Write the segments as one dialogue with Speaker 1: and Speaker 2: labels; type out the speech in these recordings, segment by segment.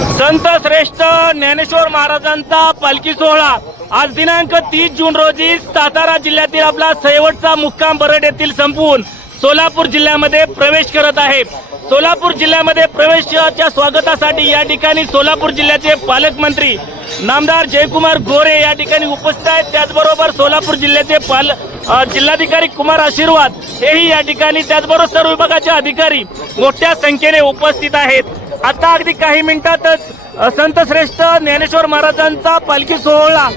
Speaker 1: संत श्रेष्ठ ज्ञानेश्वर महाराजांचा पालखी सोहळा. आज दिनांक तीस जून रोजी सातारा जिल्ह्यातील आपला शेवटचा मुक्काम बरड येथील संपवून सोलापूर जिल्ह्यामध्ये प्रवेश करत आहे. सोलापूर जिल्ह्यामध्ये प्रवेशाच्या स्वागतासाठी या ठिकाणी सोलापूर जिल्ह्याचे पालकमंत्री नामदार जयकुमार गोरे या ठिकाणी उपस्थित आहेत. त्याचबरोबर सोलापूर जिल्ह्याचे पाल जिल्हाधिकारी कुमार आशीर्वाद हेही या ठिकाणी. त्याचबरोबर सर्व विभागाचे अधिकारी मोठ्या संख्येने उपस्थित आहेत. आता अगदी काही मिनिटातच संत श्रेष्ठ ज्ञानेश्वर महाराजांचा पालखी सोहळा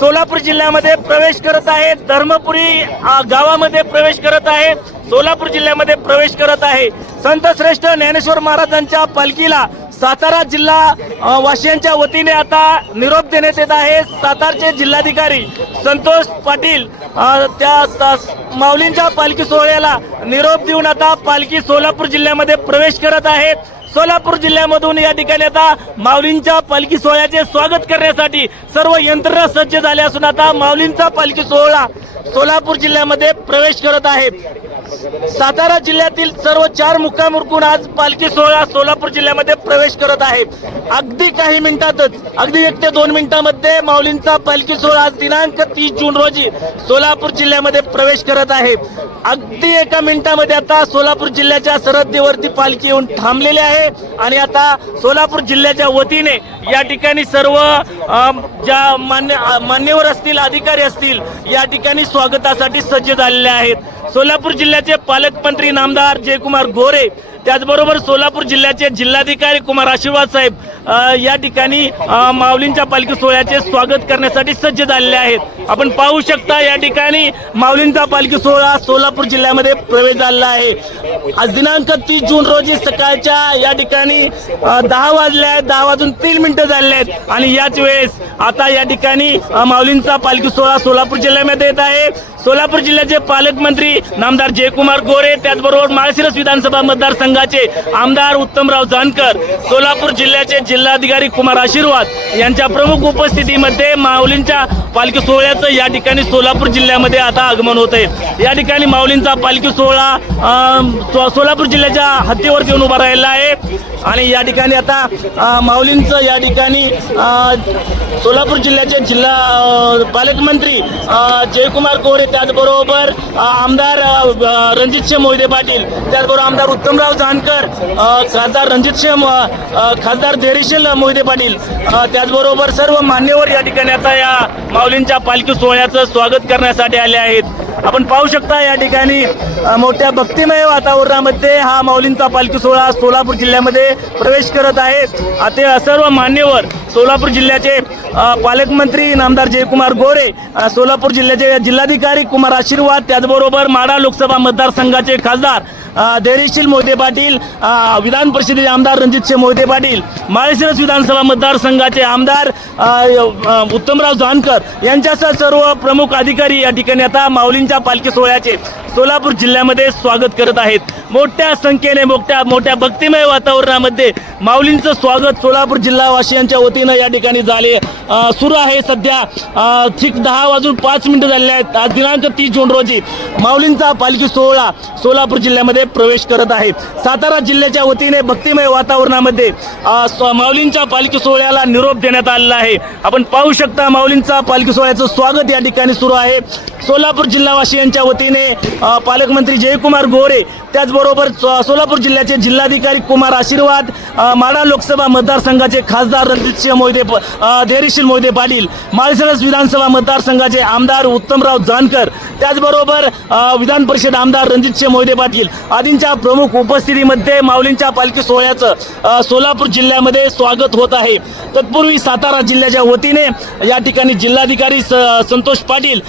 Speaker 1: सोलापूर जिल्ह्यामध्ये प्रवेश करत आहे. धर्मपुरी गावामध्ये प्रवेश करत आहे. सोलापूर जिल्ह्यामध्ये प्रवेश करत आहे. संत श्रेष्ठ ज्ञानेश्वर महाराजांच्या पालखीला सातारा जिल्हा वाशियांच्या वतीने आता निरोप देण्यात येत आहे. सातारचे जिल्हाधिकारी संतोष पाटील त्या माऊलींच्या पालखी सोहळ्याला निरोप देऊन आता पालखी सोलापूर जिल्ह्यामध्ये प्रवेश करत आहे सोलापूर जिल्ह्यामधून या ठिकाणी आता माऊलींच्या पालखी सोहळ्याचे स्वागत करण्यासाठी सर्व यंत्रणा सज्ज झाले असून आता माऊलींचा पालखी सोहळा सोलापूर जिल्ह्यामध्ये प्रवेश करत आहे. सातारा जिल्ह्यातील सर्व चार मुक्काम उरकून आज पालखी सोहळा सोलापूर जिल्ह्यामध्ये प्रवेश करत आहे. अगदी काही मिनिटातच अगदी एक ते दोन मिनिटांमध्ये माऊलींचा पालखी सोहळा आज दिनांक तीस जून रोजी सोलापूर जिल्ह्यामध्ये प्रवेश करत आहे. अगदी एका मिनिटामध्ये आता सोलापूर जिल्ह्याच्या सरहद्दीवरती पालखी येऊन थांबलेली आहे. आणि आता सोलापूर जिल्ह्याच्या वतीने या ठिकाणी सर्व ज्या मान्य मान्यवर असतील अधिकारी असतील या ठिकाणी स्वागतासाठी सज्ज झालेले आहेत. सोलापूर जिल्ह्याचे पालकमंत्री नामदार जयकुमार गोरे त्याचबरोबर सोलापूर जिल्ह्याचे जिल्हाधिकारी कुमार आशीर्वाद साहेब या ठिकाणी माऊलींच्या पालखी सोहळ्याचे स्वागत करण्यासाठी सज्ज झालेले आहेत. आपण पाहू शकता या ठिकाणी माऊलींचा पालखी सोहळा सोलापूर जिल्ह्यामध्ये प्रवेश झालेला आहे. आज दिनांक तीस जून रोजी सकाळच्या या ठिकाणी दहा वाजले आहेत दहा वाजून तीन मिनिटं झाले आहेत. आणि याच वेळेस आता या ठिकाणी माऊलींचा पालखी सोहळा सोलापूर जिल्ह्यामध्ये येत आहे. सोलापूर जिल्ह्याचे पालकमंत्री नामदार जयकुमार गोरे त्याचबरोबर माळशिरस विधानसभा मतदारसंघाचे आमदार उत्तमराव जानकर सोलापूर जिल्ह्याचे जिल्हाधिकारी कुमार आशीर्वाद यांच्या प्रमुख उपस्थितीमध्ये माऊलींच्या पालखी सोहळ्याचं या ठिकाणी सोलापूर जिल्ह्यामध्ये आता आगमन होत आहे या ठिकाणी माऊलींचा पालखी सोहळा सो- सोलापूर जिल्ह्याच्या हद्दीवरती येऊन उभा राहिला आहे. आणि या ठिकाणी आता माऊलींचं या ठिकाणी सोलापूर जिल्ह्याचे जिल्हा पालकमंत्री जयकुमार गोरे त्याचबरोबर आमदार रणजितसिंह मोहिते पाटील त्याचबरोबर आमदार उत्तमराव जानकर खासदार रणजितसिंह खासदार धैर्यशील मोहिते पाटील त्याचबरोबर सर्व मान्यवर या ठिकाणी आता या माऊलींच्या पालखी सोहळ्याचं स्वागत करण्यासाठी आले आहेत. आपण पाहू शकता या ठिकाणी मोठ्या भक्तिमय वातावरणामध्ये हा माऊलींचा पालखी सोहळा सोलापूर जिल्ह्यामध्ये प्रवेश करत आहे. अं, ते सर्व मान्यवर सोलापूर जिल्ह्याचे पालकमंत्री नामदार जयकुमार गोरे सोलापूर जिल्ह्याचे जिल्हाधिकारी कुमार आशीर्वाद त्याचबरोबर माडा लोकसभा मतदारसंघाचे खासदार धैर्यशील मोहिते पाटील विधान परिषदेचे आमदार रणजितसिंह मोहिते पाटील माळशिरस विधानसभा मतदारसंघाचे आमदार उत्तमराव जानकर यांच्यासह सर्व प्रमुख अधिकारी या ठिकाणी आता माऊलींच्या पालखी सोहळ्याचे सोलापूर जिल्ह्यामध्ये स्वागत करत आहेत. मोठ्या संख्येने मोठ्या मोठ्या भक्तिमय वातावरणामध्ये माऊलींचं स्वागत सोलापूर जिल्हावासियांच्या वतीनं या ठिकाणी झाले सुरू आहे सध्या ठीक दहा वाजून पाच मिनिटं झालेले आहेत. आज दिनांक तीस जून रोजी माऊलींचा पालखी सोहळा सोलापूर जिल्ह्यामध्ये प्रवेश करत आहेत. सातारा जिल्ह्याच्या वतीने भक्तिमय वातावरणामध्ये माऊलींच्या पालखी सोहळ्याला निरोप देण्यात आलेला आहे. आपण पाहू शकता माऊलींचा पालखी सोहळ्याचं स्वागत या ठिकाणी सुरू आहे. सोलापूर जिल्हावासियांच्या वतीने पालकमंत्री जयकुमार गोरे त्याचबरोबर सोलापूर जिल्ह्याचे जिल्हाधिकारी कुमार आशीर्वाद माडा लोकसभा मतदारसंघाचे खासदार रणजितसिंह मोहिते धैर्यशील मोहिते पाटील माळसरस विधानसभा मतदारसंघाचे आमदार उत्तमराव जानकर त्याचबरोबर विधान परिषद आमदार रणजितसिंह मोहिते पाटील आदींच्या प्रमुख उपस्थितीमध्ये माऊलींच्या पालखी सोहळ्याचं सोलापूर जिल्ह्यामध्ये स्वागत होत आहे. तत्पूर्वी सातारा जिल्ह्याच्या वतीने या ठिकाणी जिल्हाधिकारी स- संतोष पाटील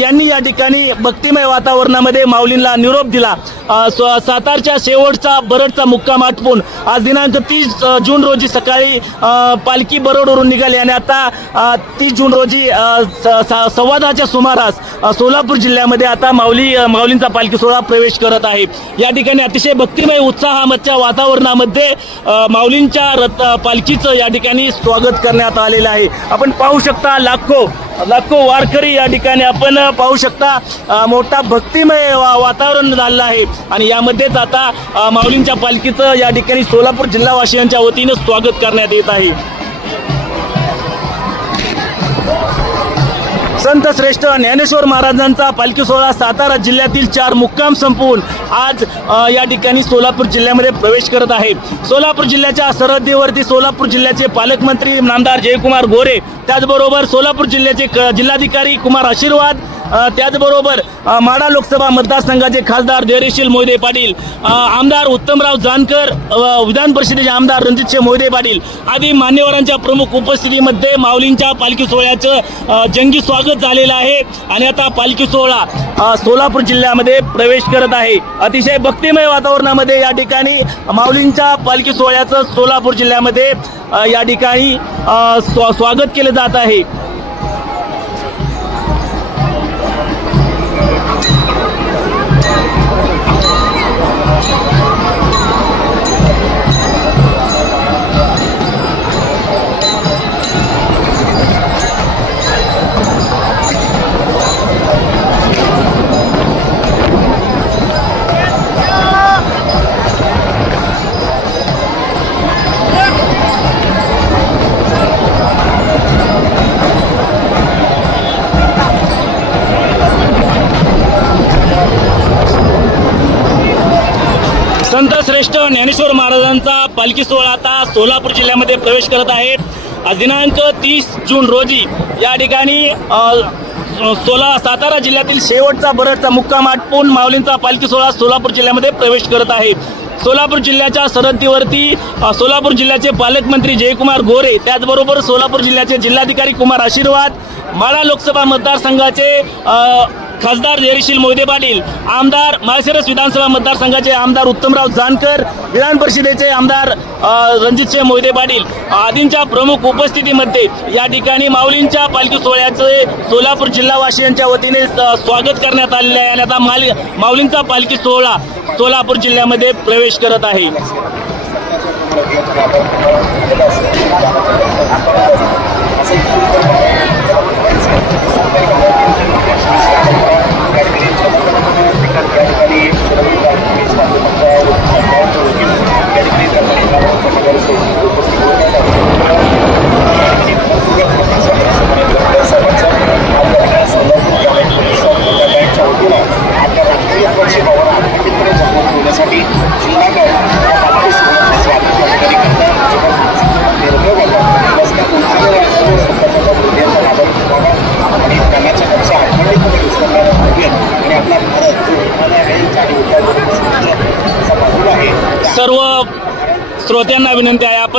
Speaker 1: यांनी या ठिकाणी भक्तिमय वातावरणामध्ये माऊलींना निरोप दिला. सातारच्या शेवटचा बरडचा मुक्काम आटपून आज दिनांक तीस जून रोजी सकाळी पालखी बरडवरून निघाली आणि आता तीस जून रोजी संवादाच्या स- सुमारास सोलापूर जिल्ह्यात जिल्ह्यामध्ये आता माऊली माऊलींचा पालखी सोहळा प्रवेश करत आहे. या ठिकाणी अतिशय भक्तिमय उत्साहामधच्या वातावरणामध्ये माऊलींच्या रथ पालखीचं या ठिकाणी स्वागत करण्यात आलेलं आहे. आपण पाहू शकता लाखो लाखो वारकरी या ठिकाणी आपण पाहू शकता मोठा भक्तिमय वा- वातावरण झालेलं आहे. आणि यामध्येच आता माऊलींच्या पालखीचं या ठिकाणी सोलापूर जिल्हावासियांच्या वतीनं स्वागत करण्यात येत आहे. संत श्रेष्ठ ज्ञानेश्वर महाराजांचा पालखी सोहळा सातारा जिल्ह्यातील चार मुक्काम संपवून आज या ठिकाणी सोलापूर जिल्ह्यामध्ये प्रवेश करत आहे. सोलापूर जिल्ह्याच्या सरहद्दीवरती सोलापूर जिल्ह्याचे पालकमंत्री नामदार जयकुमार गोरे त्याचबरोबर सोलापूर जिल्ह्याचे क- जिल्हाधिकारी कुमार आशीर्वाद त्याचबरोबर माडा लोकसभा मतदारसंघाचे खासदार धैर्यशील मोहिते पाटील आमदार उत्तमराव जानकर विधान परिषदेचे आमदार रणजितसिंह मोहिते पाटील आदी मान्यवरांच्या प्रमुख उपस्थितीमध्ये माऊलींच्या पालखी सोहळ्याचं जंगी स्वागत झालेलं आहे. आणि आता पालखी सोहळा सोलापूर जिल्ह्यामध्ये प्रवेश करत आहे. अतिशय भक्तिमय वातावरणामध्ये या ठिकाणी माऊलींच्या पालखी सोहळ्याचं सोलापूर जिल्ह्यामध्ये या ठिकाणी स्वा- स्वागत केलं जात आहे. पालखी सोहळा आता सोलापूर जिल्ह्यामध्ये प्रवेश करत आहे दिनांक तीस जून रोजी या ठिकाणी सोला सातारा जिल्ह्यातील शेवटचा बरडचा मुक्काम आटपून माऊलींचा पालखी सोहळा सोलापूर जिल्ह्यामध्ये प्रवेश करत आहे. सोलापूर जिल्ह्याच्या सरहद्दीवरती सोलापूर जिल्ह्याचे पालकमंत्री जयकुमार गोरे त्याचबरोबर सोलापूर जिल्ह्याचे जिल्हाधिकारी कुमार आशीर्वाद माळा लोकसभा मतदारसंघाचे खासदार धैर्यशील मोहिते पाटील आमदार माळशिरस विधानसभा मतदारसंघाचे आमदार उत्तमराव जानकर विधान परिषदेचे आमदार रणजितसिंह मोहिते पाटील. आदींच्या प्रमुख उपस्थितीमध्ये या ठिकाणी माऊलींच्या पालखी सोहळ्याचे सोलापूर जिल्हावासियांच्या वतीने स्वागत करण्यात आलेले आहे आणि आता माल माऊलींचा पालखी सोहळा सोलापूर जिल्ह्यामध्ये प्रवेश करत आहे. सर्व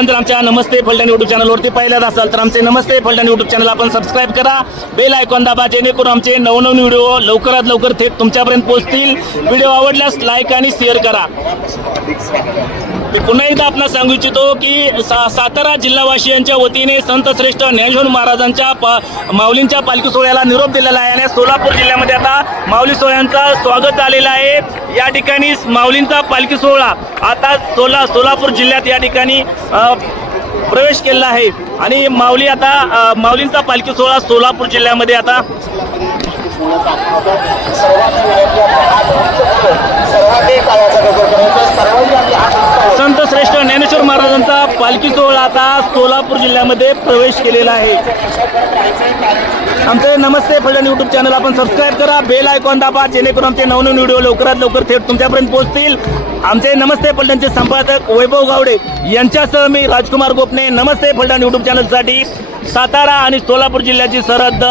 Speaker 1: आपण जर आमच्या नमस्ते फलटण युट्यूब चॅनलवरती पाहिल्यात असाल तर आमचे नमस्ते फलटण युट्यूब चॅनल आपण सबस्क्राईब करा. बेल आयकॉन दाबा जेणेकरून आमचे नवनवीन व्हिडिओ लवकरात लवकर थेट तुमच्यापर्यंत पोहोचतील. व्हिडिओ आवडल्यास लाईक आणि शेअर करा. मी पुन्हा एकदा आपण सांगू इच्छितो की सा सातारा जिल्हावासियांच्या वतीने संत श्रेष्ठ ज्ञानेश्वर महाराजांच्या पा माऊलींच्या पालखी सोहळ्याला निरोप दिलेला आहे आणि सोलापूर जिल्ह्यामध्ये आता माऊली सोहळ्यांचा स्वागत झालेला आहे. या ठिकाणी माऊलींचा पालखी सोहळा आता सोला सोलापूर जिल्ह्यात या ठिकाणी प्रवेश केलेला आहे. आणि माऊली आता माऊलींचा पालखी सोहळा सोलापूर जिल्ह्यामध्ये आता संत श्रेष्ठ ज्ञानेश्वर महाराजांचा पालखी सोहळा आता सोलापूर जिल्ह्यामध्ये प्रवेश केलेला आहे. आमचे नमस्ते फलटण युट्यूब चॅनल आपण सबस्क्राईब करा बेल आयकॉन दाबा जेणेकरून आमचे नवनवीन व्हिडिओ लवकरात लवकर थेट तुमच्यापर्यंत पोहोचतील. आमचे नमस्ते फलटणचे संपादक वैभव गावडे. यांच्यासह मी राजकुमार गोपने. नमस्ते फलटण युट्यूब चॅनलसाठी सातारा आणि सोलापूर जिल्ह्याची सरहद्द.